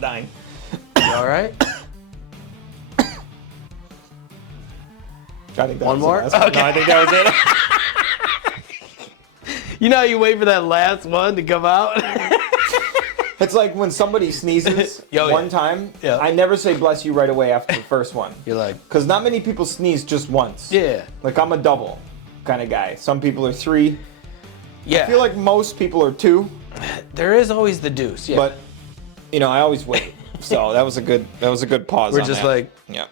dying. You all right? I think that One was the more? last one. No, I think that was it. You know how you wait for that last one to come out? It's like when somebody sneezes one time, Yeah. I never say bless you right away after the first one. You're like, Because not many people sneeze just once. yeah. Like, I'm a double kind of guy. Some people are 3. Yeah. I feel like most people are 2, there is always the deuce. Yeah. but, I always wait. So that was a good pause We're on just that. like, Yeah.